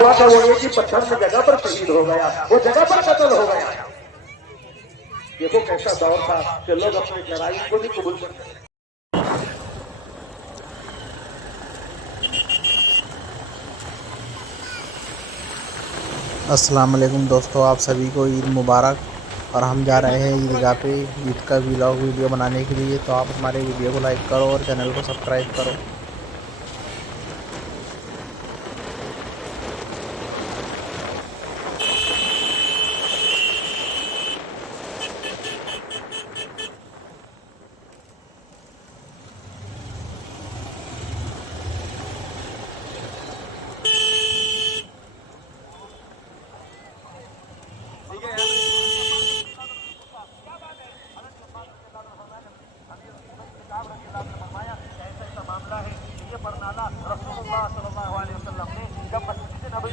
ہوا تھا وہ ایک ہی پتھر سے جگہ پر شہید ہو گیا، وہ جگہ پر قتل ہو گیا۔ دیکھو کیسا دور تھا کہ لوگ اپنے جرائم کو بھی قبول کرتے ہیں۔ السلام علیکم دوستو، آپ سبھی کو عید مبارک۔ اور ہم جا رہے ہیں عیدگاہ پہ عید کا ولاگ ویڈیو بنانے کے لیے، تو آپ ہمارے ویڈیو کو لائک کرو اور چینل کو سبسکرائب کرو۔ رسول اللہ صلی اللہ علیہ وسلم نے جب مسجد نبوی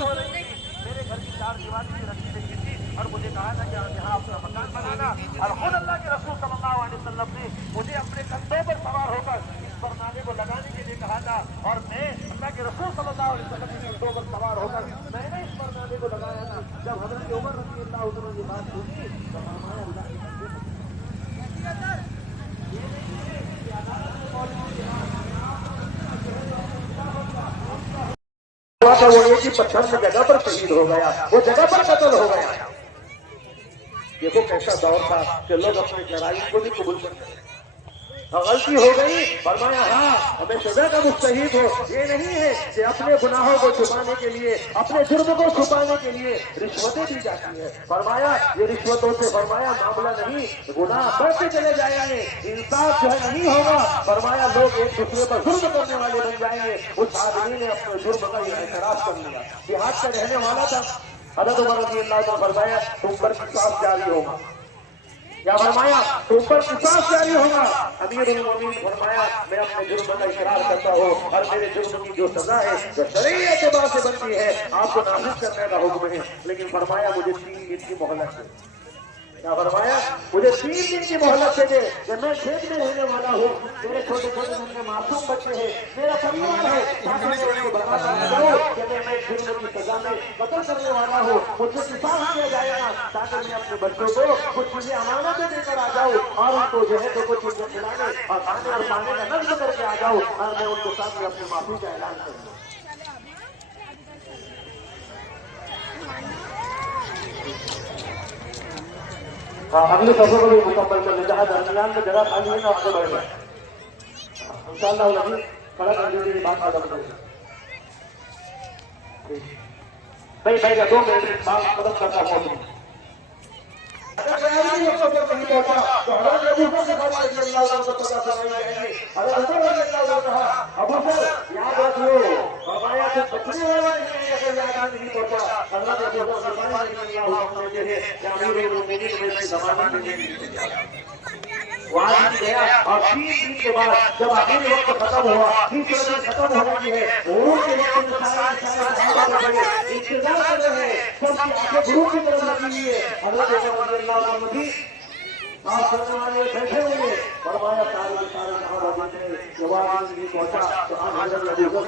ہو رہی تھی، میرے گھر کی چار دیواری بھی رکھی گئی تھی اور مجھے کہا تھا کہ یہاں اپنا مکان بنانا، اور خود اللہ کے رسول صلی اللہ علیہ وسلم نے مجھے اپنے کندھوں پر سوار ہو کر اس برنامے کو لگانے کے لیے کہا تھا، اور میں اللہ کے رسول صلی اللہ علیہ وسلم کے کندھوں پر سوار ہو کر میں نے اس برنامے کو لگایا تھا۔ جب حضرت عمر رضی اللہ عنہ نے یہ بات سنی تو فرمایا اللہ کے ہوا تھا وہ ایک ہی پتھر سے جگہ پر شہید ہو گیا، وہ جگہ پر قتل ہو گیا۔ دیکھو کیسا دور تھا کہ لوگ اپنے جرائم کو بھی قبول کرتے ہیں۔ غلطی ہو گئی، فرمایا ہاں ہمیں سزا کا مستحق ہو، یہ نہیں ہے کہ اپنے گناہوں کو چھپانے کے لیے، اپنے جرم کو چھپانے کے لیے رشوتیں دی جاتی ہیں۔ فرمایا یہ رشوتوں سے فرمایا معاملہ نہیں، گناہ بڑھتے چلے جائیں گے، انصاف جو ہے نہیں ہوگا۔ فرمایا لوگ ایک دوسرے پر ظلم کرنے والے بن جائیں گے۔ اس آدمی نے اپنے جرم کا اعتراف کر لیا، دیہات کا رہنے والا تھا۔ حضرت عمر رضی اللہ عنہ فرمایا تم پر قصاص جاری ہوگا، کیا فرمایا تم پر قصاص جاری ہوگا۔ امیر المومنین فرمایا میں اپنے جرم کا اقرار کرتا ہوں، اور میرے جرم کی جو سزا ہے جو شرعی اعتبار سے بنتی ہے آپ کو نافذ کرنے کا حکم ہے، لیکن فرمایا مجھے 3 دن کی مہلت ہے۔ کیا فرمایا مجھے 3 دن کی مہلت دے دے کہ میں کھیت میں رہنے والا ہوں، میرے چھوٹے چھوٹے میرے معصوم بچے ہیں، میرا پریوار ہے، تاکہ میں ان کو بتاتا ہوں کہ میں جرم کی سزا میں قتل کرنے والا ہوں، مجھ سے قصاص کیا جائے گا، تاکہ میں اپنے بچوں کو کچھ چیزیں امانتیں دے کر آ جاؤں، اور ان کو جو ہے تو کچھ چیزیں کھلانے اور کھانے اور پانے کا نظم کر کے آ جاؤں، اور میں ان کے ساتھ اپنی معافی کا اعلان کروں۔ اگلی سفر کو بھی مکمل کر لیں، جہاں درمیان میں جگہ خالی ہے نا آگے بڑھ جائیں انشاءاللہ العزیز، کھڑا کر دیجیے بات ختم کر دیں۔ بھائی کا 2 منٹ بات مدد کرتا ہوں۔ وہاں گیا اور 3 دن کے بعد جب آخری وقت ختم ہوا، ختم ہو گئی ہے، انتظار کر رہے ہیں، سب کی آنکھیں گروپ کی طرف لگی ہوئی ہے، حضرت عمر رضی اللہ عنہ بھی آپ کرنے والے بیٹھے ہوئے، فرمایا سارے کے سارے صحابہ نے جواب نہیں پہنچا تو حضرت ابو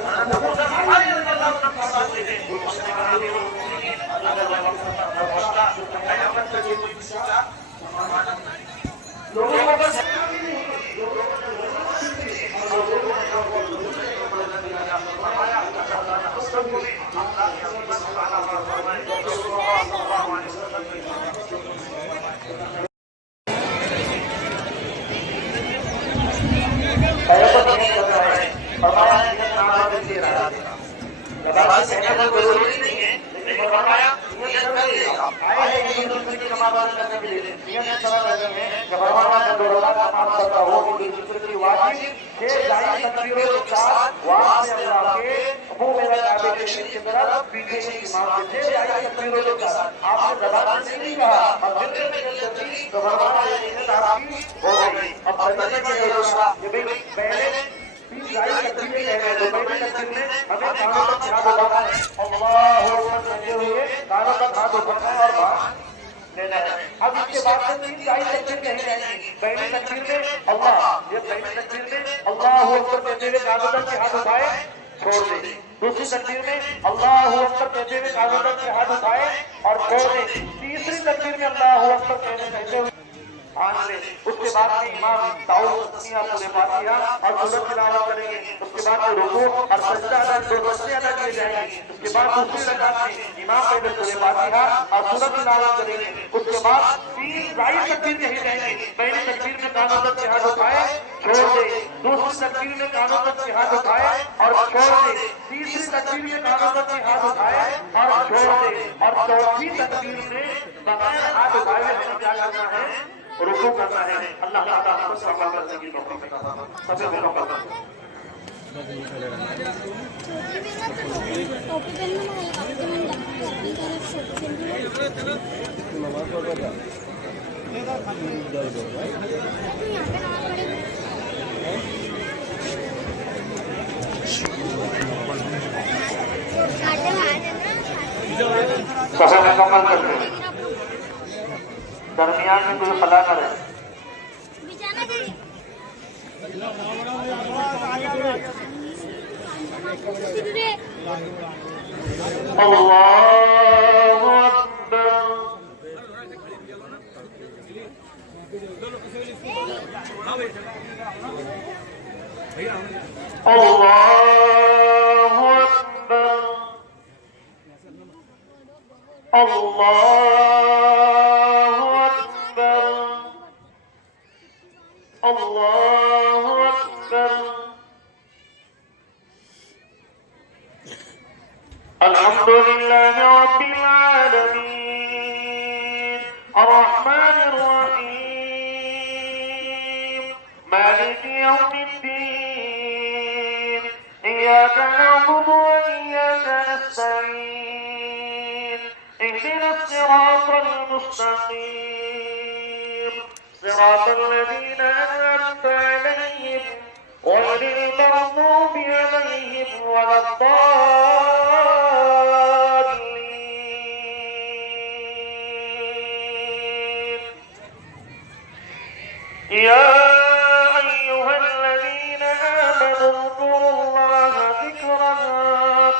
ضروری نہیں ہے، لیکن فرمایا اب اس کے بعد سے 3 دائی تکبیر نہیں رہیں گی۔ پہلی تکبیر میں اللہ، یہ پہلی تکبیر میں اللہ اکبر کہتے ہوئے دانتوں کے ہاتھ اٹھائے چھوڑ دیں، دوسری تکبیر میں اللہ اکبر کہتے ہوئے کانوں تک سے ہاتھ اٹھائے اور چھوڑ دیں. تیسری تکبیر میں اللہ اکبر کہتے ہوئے آن لے. اس کے بعد میں امام داؤد تسمیہ پورے فاتحہ اور سورت تلاوت کریں گے. اس کے بعد میں رکوع اور سجدہ ادا 2 سجدے ادا کیے جائیں گے. اس کے بعد دوسری رکعت میں امام پہلے سورہ فاتحہ اور سورت تلاوت کریں گے. اس کے بعد 3 ظاہر تکبیر کہی جائیں گے. پہلی تکبیر میں کانوں تک سے ہاتھ اٹھائے چھوڑ دے. دوسری تکبیر میں کانوں تک سے ہاتھ اٹھائے اور چھوڑ دے. تیسری تکبیر میں کانوں تک سے ہاتھ اٹھائے اور چھوڑ دے. اور چوتھی تکبیر میں بغیر ہاتھ اٹھائے ہمیں کیا کرنا ہے؟ رکوع کرنا ہے. اللہ تعالیٰ ہم سب کا کرنے کی توفیق عطا فرمائے. سبھی لوگوں کا سفر مکمل کرتے ہیں. درمیان میں کوئی خلا نہ رہے. اللہ اکبر. اللہ اکبر. اللہ اکبر. اللہ اکبر. الحمد لله رب العالمين الرحمن الرحيم مالك يوم الدين إياك نعبد وإياك نستعين اهدنا الصراط المستقيم صراط الذين أنعمت عليهم غير المغضوب عليهم ولا الضالين. يا أيها الذين آمنوا اذكروا الله ذكرا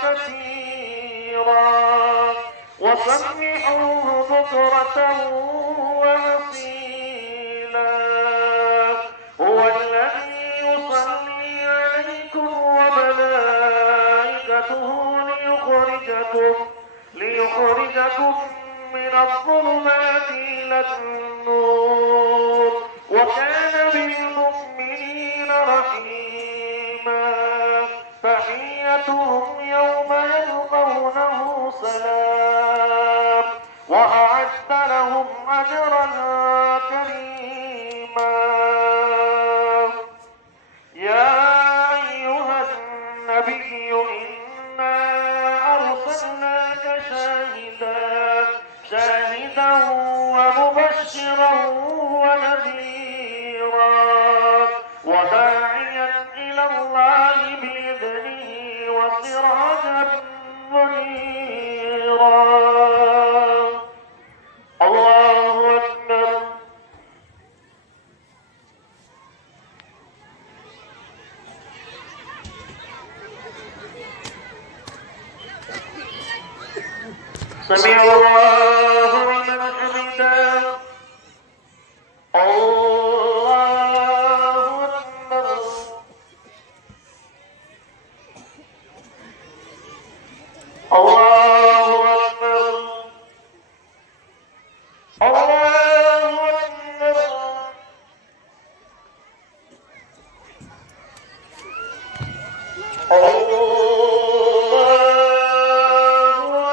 كثيرا وسبحوه بكرة وأصيلا. هو الذي يصلي عليكم وملائكته ليخرجكم من الظلمات إلى النور وكان بالمؤمنين رحيما. تحيتهم يوم يلقونه سلام وأعد لهم أجرا كريما. يا أيها النبي إنا أرسلناك شاهدا ومبشرا ونذيرا وداعيا إلى الله بإذنه وسراجا منيرا. الله أكبر. سمع الله لمن حمده. الله أكبر. الله أكبر. الله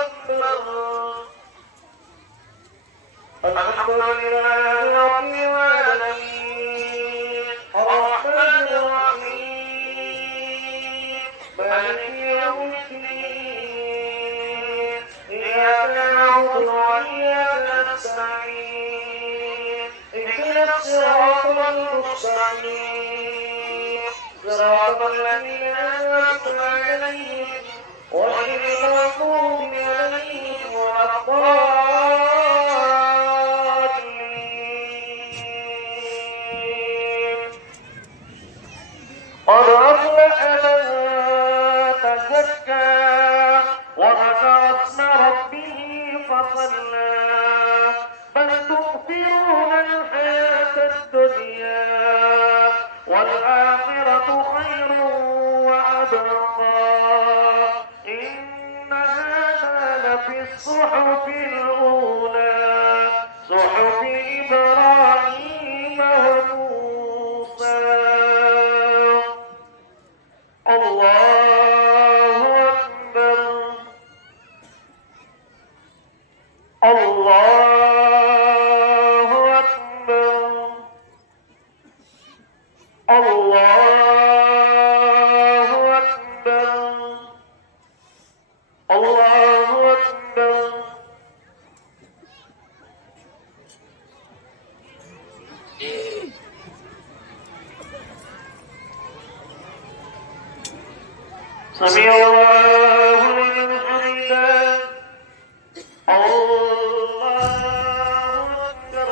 أكبر. الحمد لله رب العالمين الرحمن الرحيم مالك يوم الدين إياك نعبد وإياك نستعين اهدنا الصراط المستقيم صراط الذين أنعمت عليهم غير المغضوب عليهم ولا الضالين. قد أفلح من تزكى وذكر اسم ربه فصلى بل تؤثرون الحياة الدنيا والآخرة خير وأبقى إن هذا لفي الصحف الأولى صحف إبراهيم وموسى. الله أكبر الله أكبر الله أكبر الله أكبر. سمع الله لمن حمده. الله أكبر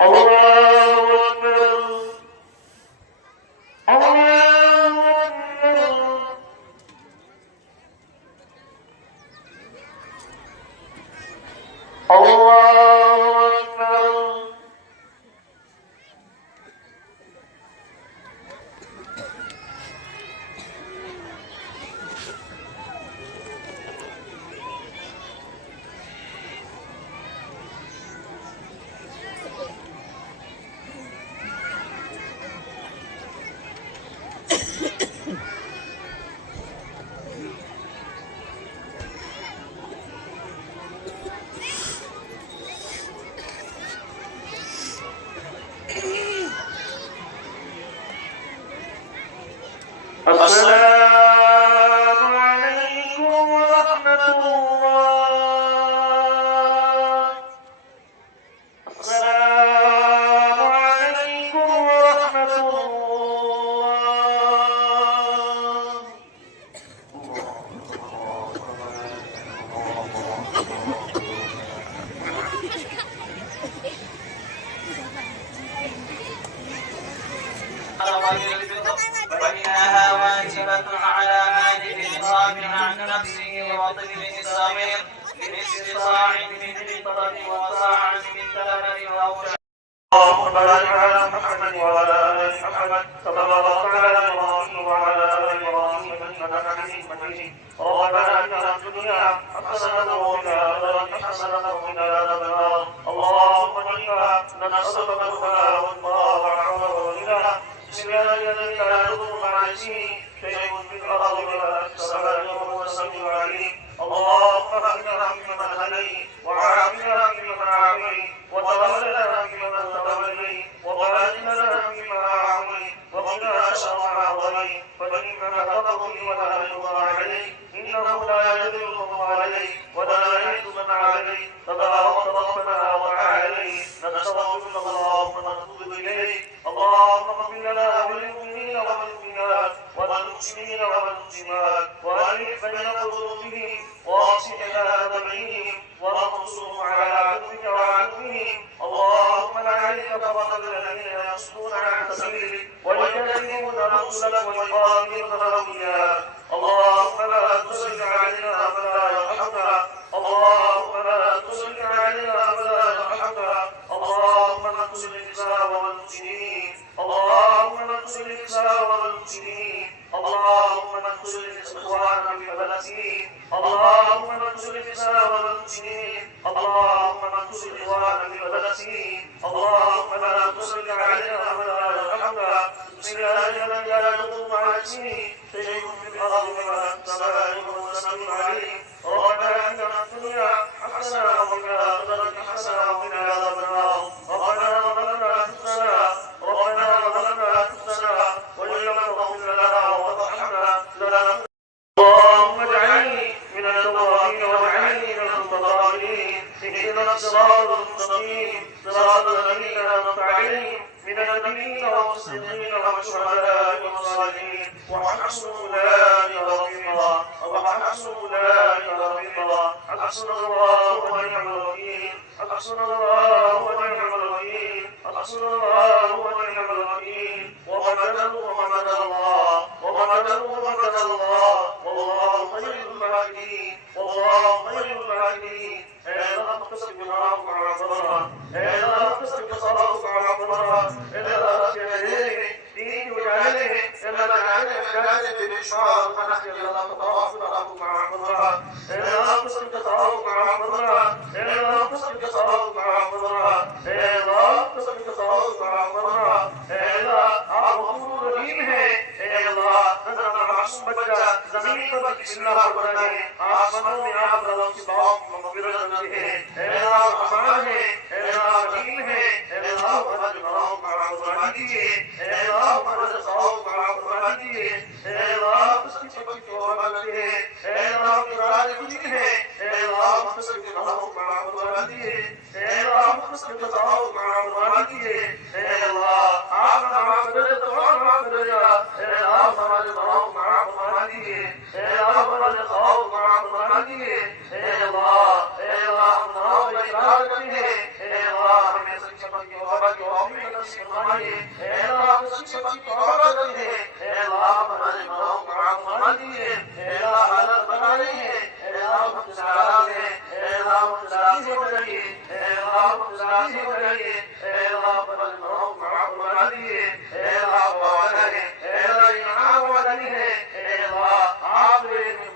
الله أكبر الله أكبر. الله أكبر. السلام عليكم ورحمة الله. السلام عليكم ورحمة الله. فإنها واجبة على مالك نصاب عن نفسه وطفل صغير بنصف صاع من فطرة وصاع من لبن أو شعير. اللهم بارك على محمد وعلى آل محمد كما باركت على إبراهيم وعلى آل إبراهيم إنك حميد مجيد. ربنا آتنا في الدنيا حسنة وفي الآخرة حسنة وقنا عذاب النار. اللهم إنا نسألك الهدى والتقى والعفو والغنى. بسم الله الذي لا يضر مع اسمه شيء في الأرض ولا في السماء وهو السميع العليم. اللهم اهدنا فيمن هديت وعافنا فيمن عافيت وتولنا فيمن توليت وبارك لنا فيما أعطيت وقنا شر ما قضيت فإنك تقضي ولا يقضى عليك إنه لا يذل من عليك ولا يعز من عليك تباركت ربنا وتعاليت. نستغفرك اللهم ونتوب إليك. اللهم اغفر لنا وللمؤمنين والمؤمنات والمسلمين والمسلمات وألف بين قلوبهم واصلح ذات بينهم وانصرهم على عدوك وعدوهم. اللهم لعنك فقد الذين يصدون عن سبيلك ويكذبون رسلك ويقاتلون الأولياء. اللهم لا تسلط علينا فلا يرحمنا. اللهم لا تسلط علينا فلا يرحمنا. اللهم انصر الإسلام والمسلمين. اللهم انصر الإسلام والمسلمين. اللهم انصر الإخوان في فلسطين. اللهم انصر الإسلام والمسلمين. اللهم انصر الإخوان في فلسطين. اللهم لا تسلط علينا ولا يرحمنا. بسم الله الذي لا يضر مع اسمه شيء في الأرض ولا في السماء وهو السميع العليم. ربنا آتنا في الدنيا حسنة وفي الآخرة حسنة وقنا عذاب النار. ربنا ظلمنا أنفسنا وإن لم تغفر لنا وترحمنا لنكونن. اللهم اجعلني من التوابين واجعلني من المتطهرين. اهدنا الصراط المستقيم صراط الذين أنعمت عليهم من النبيين والصديقين والشهداء والصالحين وحسن أولئك رفيقا وحسن أولئك رفيقا. حسبنا الله ونعم الوكيل. حسبنا الله ونعم الوكيل. حسبنا الله ونعم الوكيل. ومدد الله ومكروا ومكر الله والله خير الماكرين والله خير الماكرين لا تقسم بالعرض على صدرها لا تقسم بصلاة على صدرها لا تجعله دين وجعله لا جعله بالإشعار ونحن لا تتواصل له مع صدرها لا تقسم بصلاة على صدرها لا تقسم بصلاة على صدرها لا تقسم بصلاة على صدرها لا غفور رحيم ہے اے اللہ نظر معصوم بچہ زمین پر بسم اللہ پڑھتا ہے آسمانوں میں آپ رضا کی بات مغفرت کرتے ہیں اے اللہ رحمان ہے اے اللہ رحیم ہے اے اللہ فرج بناؤ معاف فرما دیجیے اے اللہ فرج بناؤ معاف فرما دیجیے اے اللہ اس کی پکی توبہ کرتے ہیں اے اللہ قرآن مجید ہے اے اللہ اس کی بناؤ معاف فرما دیجیے اے اللہ اس کی بناؤ معاف فرما دیجیے اے اللہ آپ معاف کر دے تو معاف کر دے اے اللہ فرج بناؤ معاف فرما دیجیے اے اللہ فرج بناؤ معاف فرما دیجیے اے اللہ ہم اقرار کرتے ہیں اے اللہ ہمیں سچی پکی توبہ کی توفیق نصیب فرمائیے اے اللہ سچی پکی توبہ کرتے ہیں اے اللہ فرج بناؤ معاف فرما دیجیے اے اللہ حالت بنا رہی ہے اے اللہ ہم ناراض ہیں اے اللہ ہم ناراض ہو جائیے اے اللہ ہم ناراض ہو جائیے اے اللہ فرج بناؤ معاف فرما دیجیے اے اللہ وعدہ ہے اے اللہ انعام وعدہ ہے اے اللہ آپ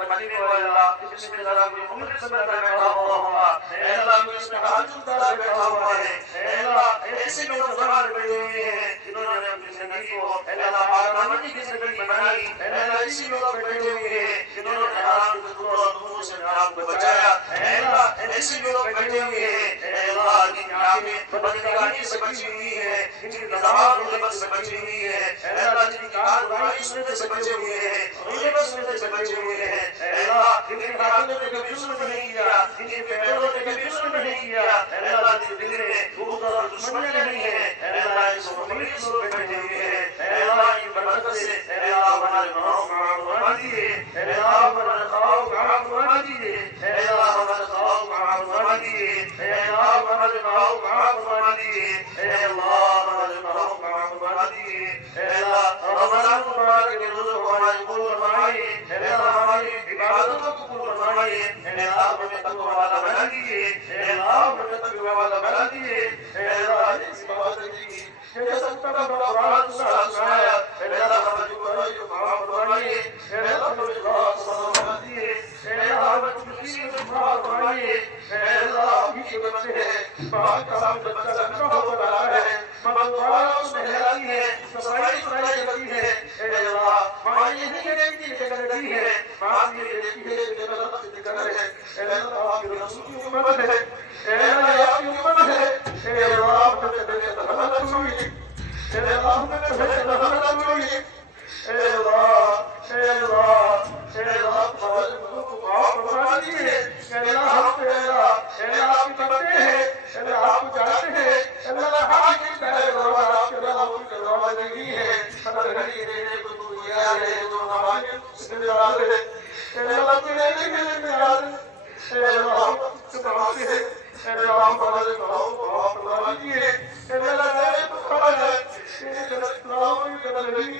بچنے کو اللہ اس میں ذرا کوئی عمر سمجھ بیٹھا ہوا ہوگا اے اللہ میں اس میں حاجت دار بیٹھا ہوا ہے اے اللہ ایسے نوجوان بیٹھے ہوئے ہیں جنہوں نے اپنی زندگی کو اے اللہ پاکانہ کی زندگی بنائی اے اللہ ایسے لوگ بیٹھے ہوئے ہیں جنہوں نے حرام کے دور اور دور سے آپ کو بچایا اے اللہ ایسے لوگ بیٹھے ہوئے ہیں اے اللہ جن کی آنکھیں بدنگاہی سے بچی ہوئی ہیں جن کی زبان غیبت سے بچی ہوئی ہے اے اللہ جن کی کان برائی سننے سے بچے ہوئے ہیں غیبت سننے سے بچے ہوئے ہیں اے اللہ جن کے ہاتھوں نے کبھی ظلم نہیں کیا جن کے پیروں نے کبھی ظلم نہیں کیا اے اللہ جن کے دل میں بغض اور دشمنیاں نہیں ہیں اے اللہ اس مخلص لوگ بیٹھے ہوئے ہیں اے اللہ کی برکت سے اے اللہ ہمارے گناہوں کو معاف فرما دیجیے اے اللہ ہمارے خطاؤں کو معاف فرما دیجیے اے اللہ ہمارے خطاؤں کو معاف فرما دیجیے اے اللہ ہمارے گناہوں کو معاف فرما دیجیے اے اللہ ہمارے گناہوں کو معاف فرما دیجیے اے اللہ رمضان مبارک کے روزوں کو ہمارے قبول فرمائیے اے اللہ ہماری عبادتوں کو قبول فرمائیے اے اللہ ہمیں تقوی والا بنا دیجیے اے اللہ ہمیں تقوی والا بنا دیجیے اے اللہ اس عبادت کی جیسے سب کا قرآن سنایا اے اللہ ہماری برائی کو معاف فرمائیے اے اللہ ہمیں اخلاص بنا دیجیے اے اللہ ہمیں تقسیم کو معاف فرمائیے اے اللہ ہم کے بچے ہیں باہر کا بچہ زندہ ہو کر آتا ہے مددگاروں سے نہلاتی ہے صفائی کرتی ہے اے اللہ ماں یہ نہیں کہتی کہ کرتی ہے ماں یہ کہتی ہے کہ غلط سے کر ہے اے اللہ آپ کے رسول کی امت ہے اے اللہ آپ کی امت ہے اے اللہ آپ نے تبیت غلط ہوئی اے اللہ آپ نے تبیت غلط ہوئی اے اللہ اے اللہ اے اللہ ہمارے گناہوں کو معاف فرما دیجیے اے اللہ ہم اے اللہ آپ کی بندے ہیں اے اللہ آپ کو جانتے ہیں اے اللہ آپ کی دروازہ آپ کے اللہ کی دروازہ نہیں ہے ہر گھڑی دینے کو تو یاد ہے جو ہمارے اس میں یاد ہے اے اللہ تیرے لیے میں یاد ہے اے اللہ آپ کے ہیں اے اللہ ہمارے گناہوں کو معاف فرما دیجیے اے اللہ میرے تو خبر ہے تیرے جنت کی قدر نہیں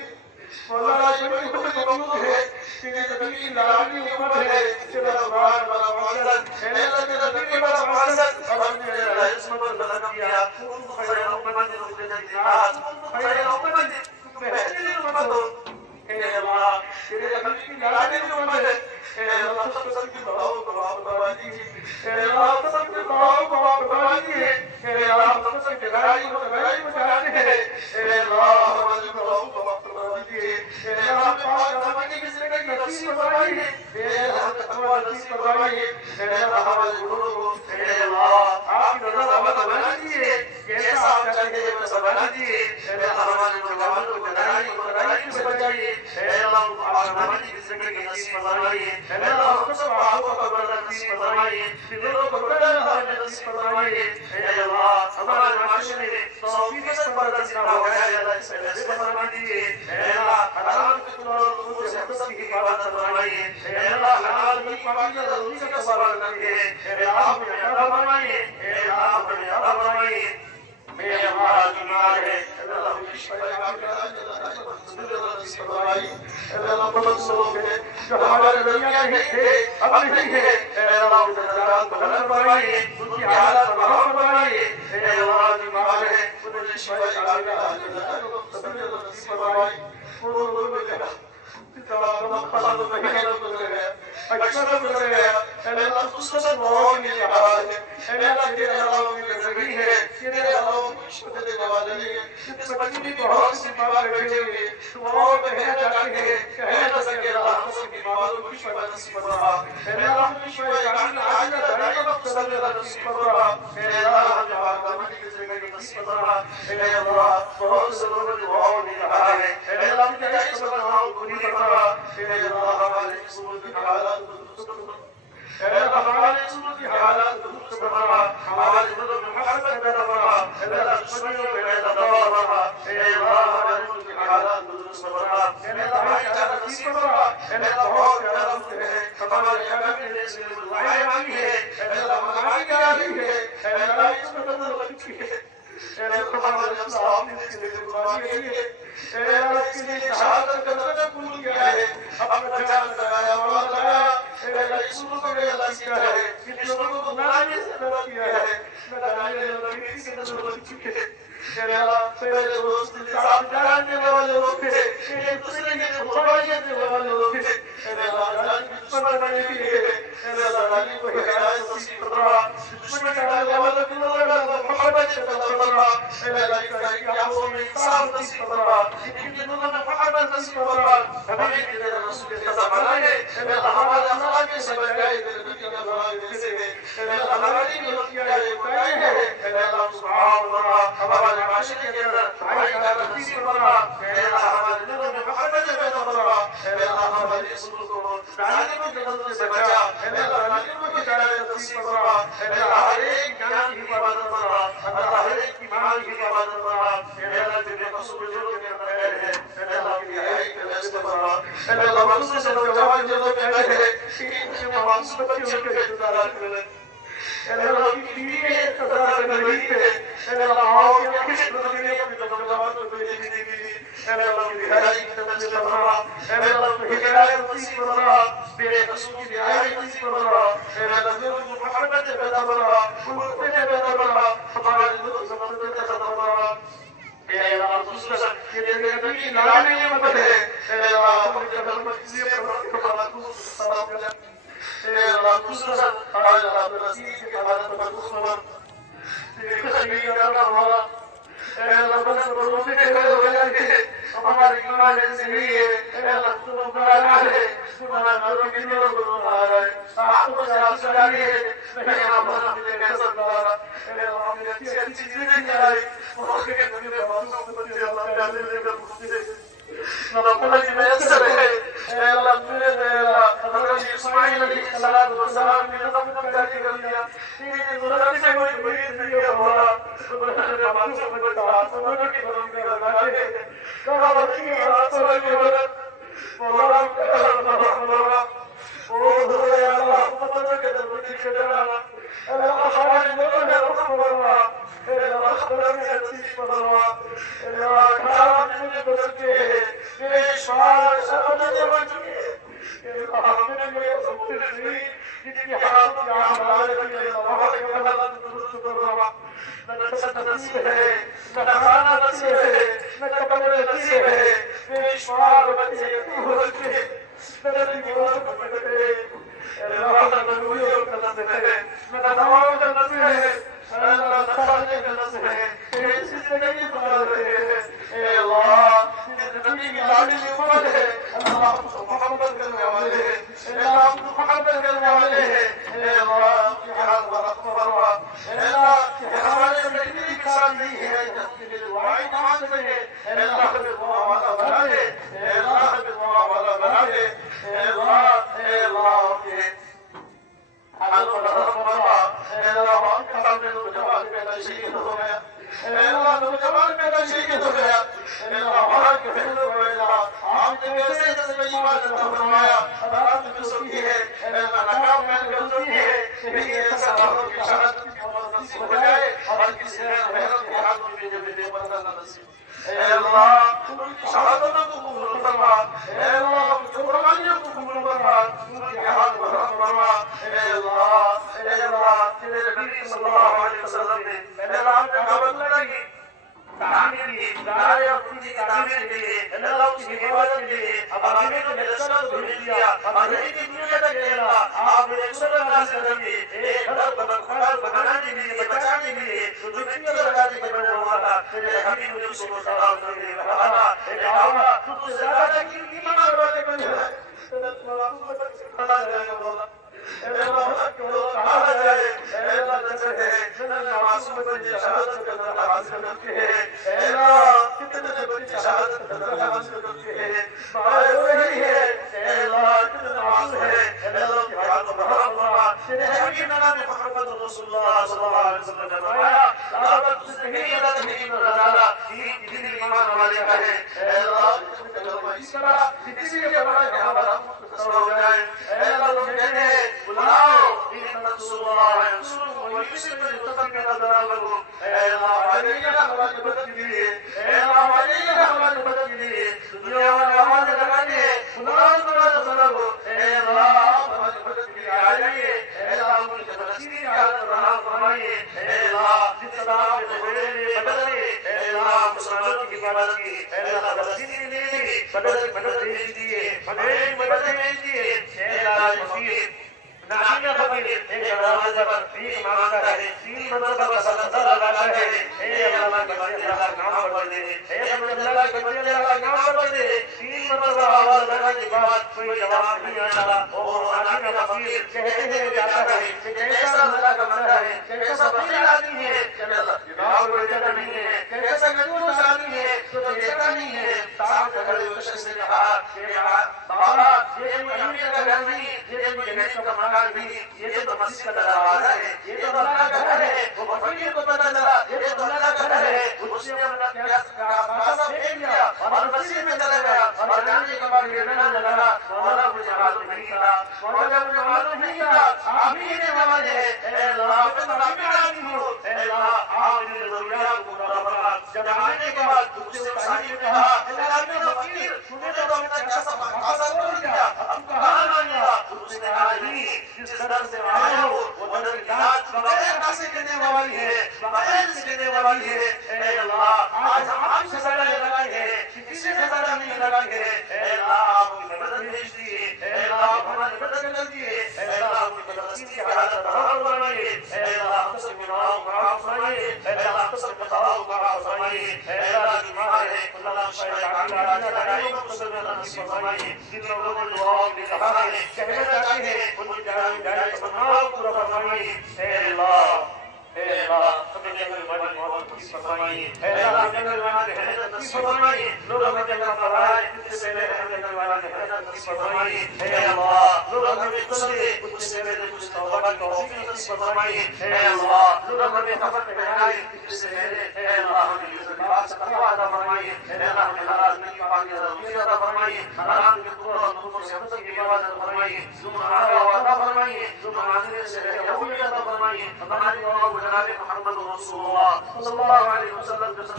مولا جنت کی مخلوق ہے تیرے نبی کی لاڈلی امت ہے تیرا قرآن بڑا معزز اے اللہ تیرے نبی بڑا معزز اب ہم نے عصمت پر بلند کیا تم خیر امت خیر امت بہترین امت ہو اے اللہ تیرے نبی کی لاڈلی امت ہے اے اللہ سب کی دعاؤں کو معاف فرما دیجیے اے اللہ سب کی دعاؤں کو معاف فرما دیجیے اے اللہ سب کی لڑائی کو جانتے ہیں اے اللہ ہمارے دعاؤں کو معاف فرما دیجیے اے اللہ پاک زمانے کی زندگی نصیب فرمائیے اے اللہ تقوی نصیب فرمائیے اے اللہ ہمارے گناہوں کو اے اللہ آپ کی نظر عمل بنا دیجیے جیسا آپ چاہتے ہیں ویسا بنا دیجیے اے اللہ ہمارے نوجوانوں کو جنائی سے بچائیے اے اللہ پاک زمانے کی زندگی نصیب فرمائیے اے اللہ ہم سب آہوں کو برکت نصیب فرمائیے دلوں کو برکت نصیب فرمائیے اے اللہ ہمارے معاشرے میں 100% برکت نصیب ہو گیا اے اللہ اس میں سے فرما دیجیے اے اللہ حرام کے دور سے ہم سب کی حفاظت فرمائیے اے اللہ حلال کی پاکیزہ روزی کا تصور کریے اے اللہ ہمیں عطا فرمائیے اے اللہ ہمیں عطا فرمائیے میں ہمارا گناہ ہے اے اللہ ہمیں شفا عافیت فرمائیے اللہ محمد لوگ ہیں جو ہمارے دنیا میں تھے اب نہیں ہے اے اللہ ان کے درجات بلند فرمائیے ان کی حالات برحم فرمائیے اے اللہ بیمار ہے انہیں شفا کاملہ نصیب فرمائیے اے اللہ ہمارے کی دنیا کا کھیلا آپ نے سر ناز کریں ایک گھر بنانے کے لیے بچانے کے لیے جو دنیا لگا کے بنا ہوا تیرے حبیب نے اس کو سلام کرے رہا اے اللہ تو سے زیادہ یقین ایمان والے بن جائے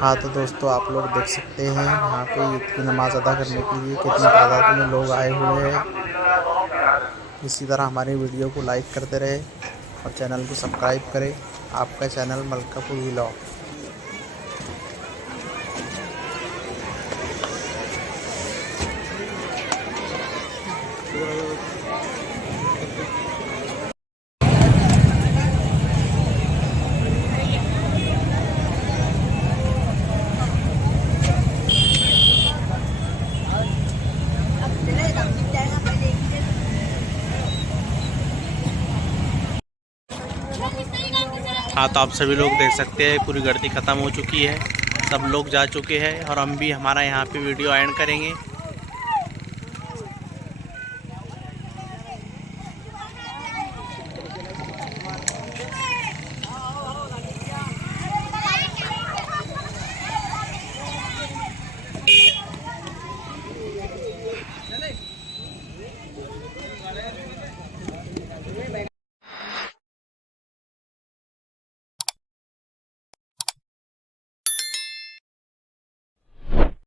ہاں تو دوستو آپ لوگ دیکھ سکتے ہیں یہاں پہ عید کی نماز ادا کرنے کے لیے کتنی تعداد میں لوگ آئے ہوئے ہیں۔ اسی طرح ہماری ویڈیو کو لائک کرتے رہے اور چینل کو سبسکرائب کریں۔ آپ کا چینل ملکہ پور ولاگ۔ ہاں تو آپ سبھی لوگ دیکھ سکتے ہیں پوری گردی ختم ہو چکی ہے، سب لوگ جا چکے ہیں اور ہم بھی ہمارا یہاں پہ ویڈیو اینڈ کریں گے۔